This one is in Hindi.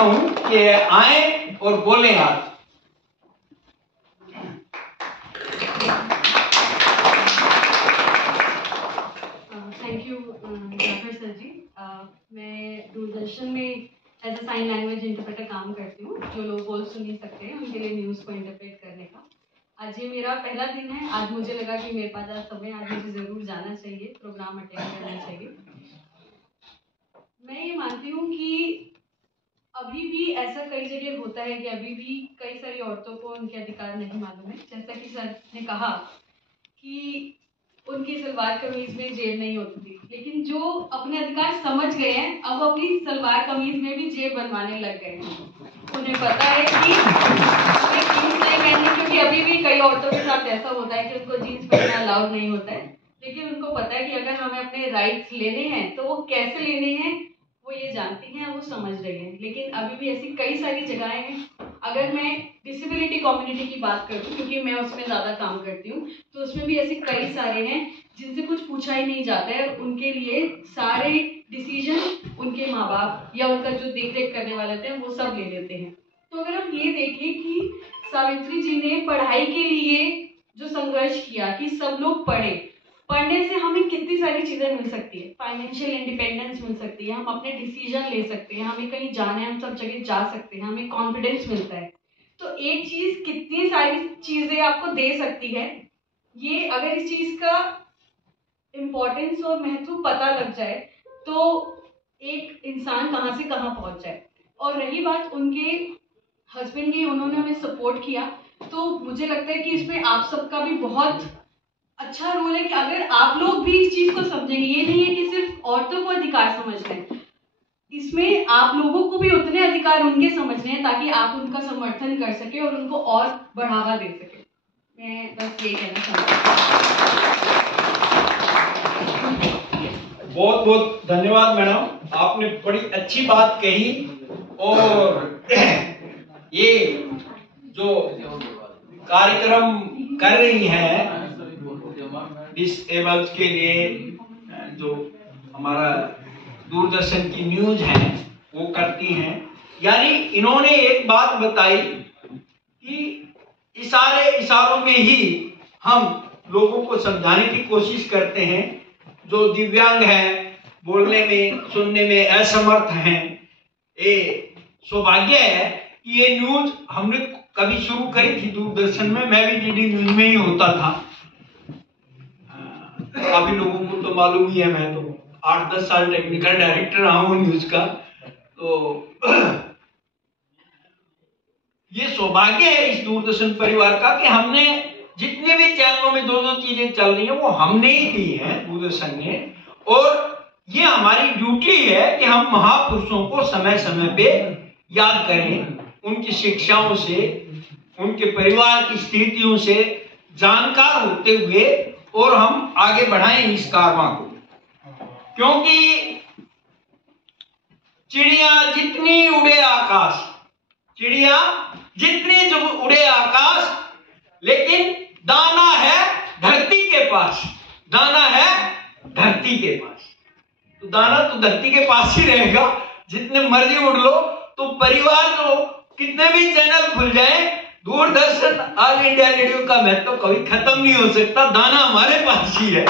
चाहता हूं कि आए और बोलें आप। Thank you Jafar sir ji. मैं दूरदर्शन में as a sign language interpreter काम करती हूँ। जो लोग बोल सुन नहीं सकते हैं उनके लिए न्यूज़ को इंटरप्रेट करने का। आज ये मेरा पहला दिन है। आज मुझे लगा कि मेरे पास आज समय, आज मुझे ज़रूर जाना चाहिए, प्रोग्राम अटेंड करना चाहिए। मैं ये मानती हूँ कि अभी भी ऐसा कई जगह होता है कि अभी भी कई सारी औरतों को उनके अधिकार नहीं मालूम है। जैसा कि सर ने कहा कि उनकी सलवार कमीज में जेब नहीं होती थी, लेकिन जो अपने अधिकार समझ गए हैं अब अपनी सलवार कमीज में भी जेब बनवाने लग गए हैं। उन्हें पता है कि जीन्स नहीं पहननी, क्योंकि अभी भी कई औरतों के साथ ऐसा होता है कि उनको जीन्स पहनना अलाउड नहीं होता है, लेकिन उनको पता है कि अगर हमें अपने राइट्स लेने हैं तो वो कैसे लेने हैं वो ये जानती हैं, वो समझ रही हैं। लेकिन अभी भी ऐसी कई सारी जगहें हैं। अगर मैं डिसेबिलिटी कम्युनिटी की बात करूं, क्योंकि मैं उसमें ज़्यादा काम करती हूँ, तो उसमें भी ऐसे कई सारे हैं जिनसे कुछ पूछा ही नहीं जाता है। उनके लिए सारे डिसीजन उनके माँ बाप या उनका जो देख रेख करने वाले होते हैं वो सब ले लेते हैं। तो अगर हम ये देखें कि सावित्री जी ने पढ़ाई के लिए जो संघर्ष किया कि सब लोग पढ़ने से हमें कितनी सारी चीजें मिल सकती है। फाइनेंशियल इंडिपेंडेंस मिल सकती है, हम अपने डिसीजन ले सकते हैं, हमें कहीं जाना है हम सब जगह जा सकते हैं, हमें कॉन्फिडेंस मिलता है। तो एक चीज कितनी सारी चीजें आपको दे सकती है, ये अगर इस चीज का इम्पोर्टेंस और महत्व पता लग जाए तो एक इंसान कहाँ से कहाँ पहुंच जाए। और रही बात उनके हस्बैंड की, उन्होंने हमें सपोर्ट किया, तो मुझे लगता है कि इसमें आप सबका भी बहुत अच्छा रोल है कि अगर आप लोग भी इस चीज को समझेंगे। ये नहीं है कि सिर्फ औरतों को अधिकार समझना है, इसमें आप लोगों को भी उतने अधिकार उनके समझने हैं ताकि आप उनका समर्थन कर सके और उनको और बढ़ावा दे सके। मैं बस ये कहना चाहती हूँ। बहुत बहुत धन्यवाद मैडम, आपने बड़ी अच्छी बात कही। और ये जो कार्यक्रम कर रही हैं डिसेबल्स के लिए, जो हमारा दूरदर्शन की न्यूज है वो करती हैं, यानी इन्होंने एक बात बताई कि इशारों में ही हम लोगों को समझाने की कोशिश करते हैं। जो दिव्यांग हैं, बोलने में सुनने में असमर्थ हैं, ये सौभाग्य है कि ये न्यूज हमने कभी शुरू करी थी दूरदर्शन में। मैं भी डीडी न्यूज में ही होता था। काफी लोगों को तो मालूम ही है, मैं तो 8-10 साल टेक्निकल डायरेक्टर रहा हूँ न्यूज का। तो ये सौभाग्य है इस दूरदर्शन परिवार का कि हमने जितने भी चैनलों में जो चीजें चल रही हैं वो हमने ही दी हैं, दूरदर्शन ने। और ये हमारी ड्यूटी है कि हम महापुरुषों को समय समय पे याद करें, उनकी शिक्षाओं से, उनके परिवार की स्थितियों से जानकार होते हुए और हम आगे बढ़ाएं इस कारवां को। क्योंकि चिड़िया जितनी उड़े आकाश, चिड़िया जितनी जो उड़े आकाश, लेकिन दाना है धरती के पास, दाना है धरती के पास। तो दाना तो धरती के पास ही रहेगा। जितने मर्जी उड़ लो, तो परिवार को कितने भी चैनल खुल जाए, दूरदर्शन ऑल इंडिया रेडियो का महत्व कभी खत्म नहीं हो सकता। दाना हमारे पास ही है।